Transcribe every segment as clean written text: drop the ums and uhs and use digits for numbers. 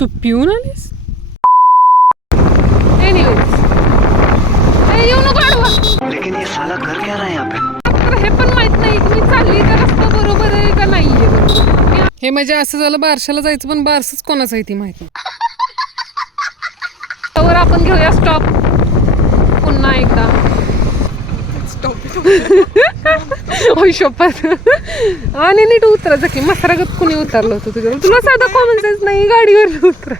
तू पिऊन आलीस? येऊ नको आडवा. लेकिन ये साला कर क्या रहा है यहाँ पे? हे पण माहित नाही की मी चालली तर रस्ता बरोबर आहे का नाहीये. हे म्हणजे असं झालं बारशाला जायचं पण बारसच कोणाचं आहे ती माहिती. तर आपण घेऊया स्टॉप पुन्हा एकदा. होय शपथ. आणि नीट उतरायचं की मसरागत कुणी उतरलं होतं तुझ्यावर. तुला साधा कॉमन सेन्स नाही गाडीवर उतरा.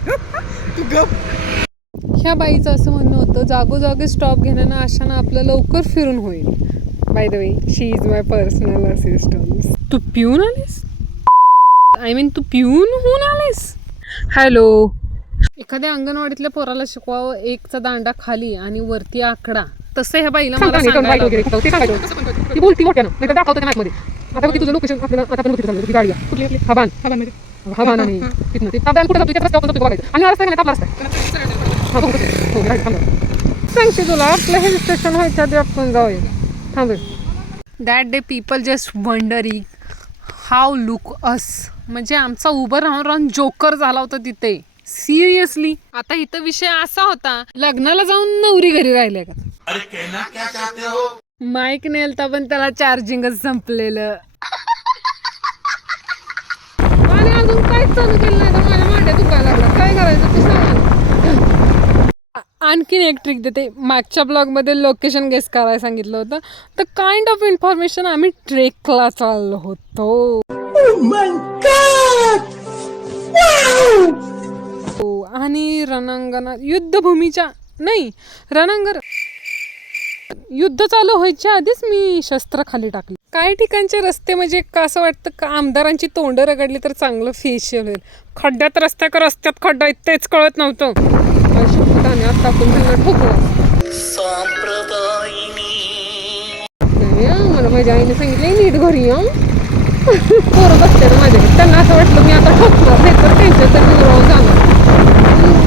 ह्या बाईचं असं म्हणणं होतं जागोजागी स्टॉप घेण्यानं अशानं आपलं लवकर फिरून होईल. By the way she is my personal assistant. तू पिऊन आलीस? आय मीन तू पिऊन होऊन आलीस? हॅलो. एखाद्या अंगणवाडीतल्या पोराला शिकवावं एकचा दांडा खाली आणि वरती आकडा, तसं ह्या बाईला मला ती बोलती मोठ्यानं नाही तर दाखवतो त्या मॅपमध्ये. आता तुझं लोकेशन आपल्याला आता पण कुठे गाडी कुठली हवान हवान आणि तिथनं ते कुठे जातो त्यात रस्ता जातो बघायचं आणि रस्ता नाही आपला रस्ता सांगते तुला. आपलं हिल स्टेशन व्हायच्या आधी आपण जाऊया. थांबे. That day people just wondering how look as. म्हणजे आमचा उभं राहून राहून जोकर झाला होता तिथे. सिरियसली. आता इथं विषय असा होता लग्नाला जाऊन नवरी घरी राहिले का. अरे कहना क्या चाहते हो? माईक नेलता पण त्याला चार्जिंगच संपलेलं. आणि अजून काहीच चालू केलं नाही तर माझ्या मांड्या दुखायला लागला. काय करायचं तू सांग. आणखीन एक ट्रिक देते. मागच्या ब्लॉगमध्ये लोकेशन गेस करायला सांगितलं होतं. तर काइंड ऑफ इन्फॉर्मेशन आम्ही ट्रेकला चाललो होतो. आणि रणांगणात युद्धभूमीच्या नाही रणांगण युद्ध चालू व्हायच्या आधीच मी शस्त्र खाली टाकली. काही ठिकाणचे रस्ते म्हणजे का असं वाटतं का आमदारांची तोंड रगडली तर चांगलं फेशियल होईल. खड्ड्यात रस्त्यात खड्डा तेच कळत नव्हतं. आता आपण त्यांना ठोकू. मला माझ्या आईने सांगितलं नीट घरी येऊन पोरं बसते माझ्याकडे. त्यांना असं वाटलं मी आता ठोकणार नाही तर त्यांच्या तर निवडून जाणार.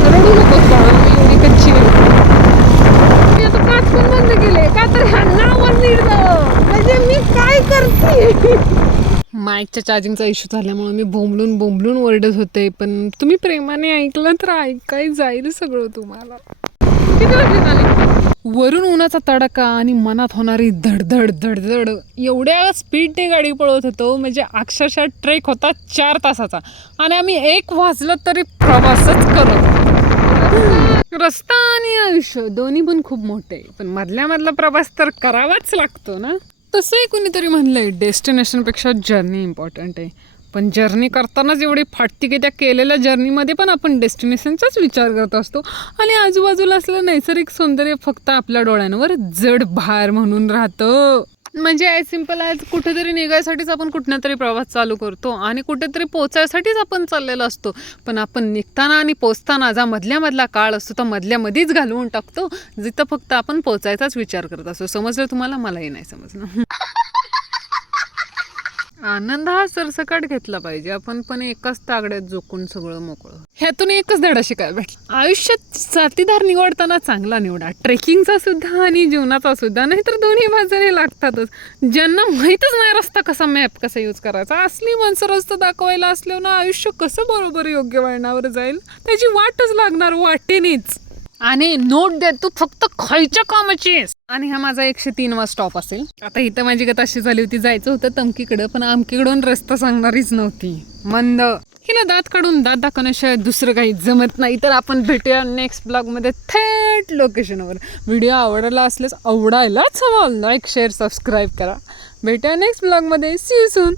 रडू नकोस बाळा मी एवढी कच्ची मी आता काच पण बंद केले का तर ह्या नावावर नीट जावं. म्हणजे मी काय करते. माईकच्या चार्जिंगचा इश्यू झाल्यामुळे मी बोंबलून ओरडत होते. पण तुम्ही प्रेमाने ऐकलं तर ऐकाय जाईल सगळं तुम्हाला. किती वाजले झाले. वरून उन्हाचा तडाखा आणि मनात होणारी धडधड एवढ्या स्पीडने गाडी पळवत होतो. म्हणजे अक्षरशः ट्रेक होता 4 तासाचा आणि आम्ही 1 वाजलं तरी प्रवासच करत. रस्ता आणि आयुष्य दोन्ही पण खूप मोठे. पण मधला प्रवास तर करावाच लागतो ना. तसंही कुणीतरी म्हणलंय डेस्टिनेशनपेक्षा जर्नी इम्पॉर्टंट आहे. पण जर्नी करतानाच एवढी फाटती की त्या केलेल्या जर्नीमध्ये पण आपण डेस्टिनेशनचाच विचार करत असतो. आणि आजूबाजूला असलेलं नैसर्गिक सौंदर्य फक्त आपल्या डोळ्यांवर जड भार म्हणून राहतं. म्हणजे ॲज सिम्पल ॲज कुठेतरी निघायसाठीच आपण कुठनं तरी प्रवास चालू करतो आणि कुठेतरी पोचायसाठीच आपण चाललेलो असतो. पण आपण निघताना आणि पोचताना जा मधला काळ असतो तर मधल्यामध्येच घालवून टाकतो जिथं फक्त आपण पोचायचाच विचार करत असतो. समजलं तुम्हाला? मलाही नाही समजलं. आनंद हा सरसकट घेतला पाहिजे आपण पण एकाच तागड्यात झोकून सगळं मोकळं. ह्यातून एकच धडा शिकायला भेटला. आयुष्यात साथीदार निवडताना चांगला निवडा. ट्रेकिंगचा सुद्धा आणि जीवनाचा सुद्धा. नाहीतर दोन्ही बाजूने लागतातच. ज्यांना माहीतच नाही रस्ता कसा मॅप कसा यूज करायचा असली माणसं रस्ता दाखवायला असल्यावर ना आयुष्य कसं बरोबर योग्य वळणावर जाईल त्याची वाटच लागणार वाटेनेच. आणि नोट दे तू फक्त खायच्या कामाची आहेस. आणि हा माझा 103वा स्टॉप असेल. आता इथं माझी गत अशी झाली होती जायचं होतं तमकीकडं पण आमकीकडून रस्ता सांगणारीच नव्हती. मंद. हिला दात काढून दात दाखवण्याशिवाय दुसरं काही जमत नाही. तर आपण भेटूया नेक्स्ट ब्लॉगमध्ये थेट लोकेशनवर. व्हिडिओ आवडला असल्यास आवडायलाच हवा. लाईक शेअर सबस्क्राईब करा. भेटूया नेक्स्ट ब्लॉगमध्ये. See you soon.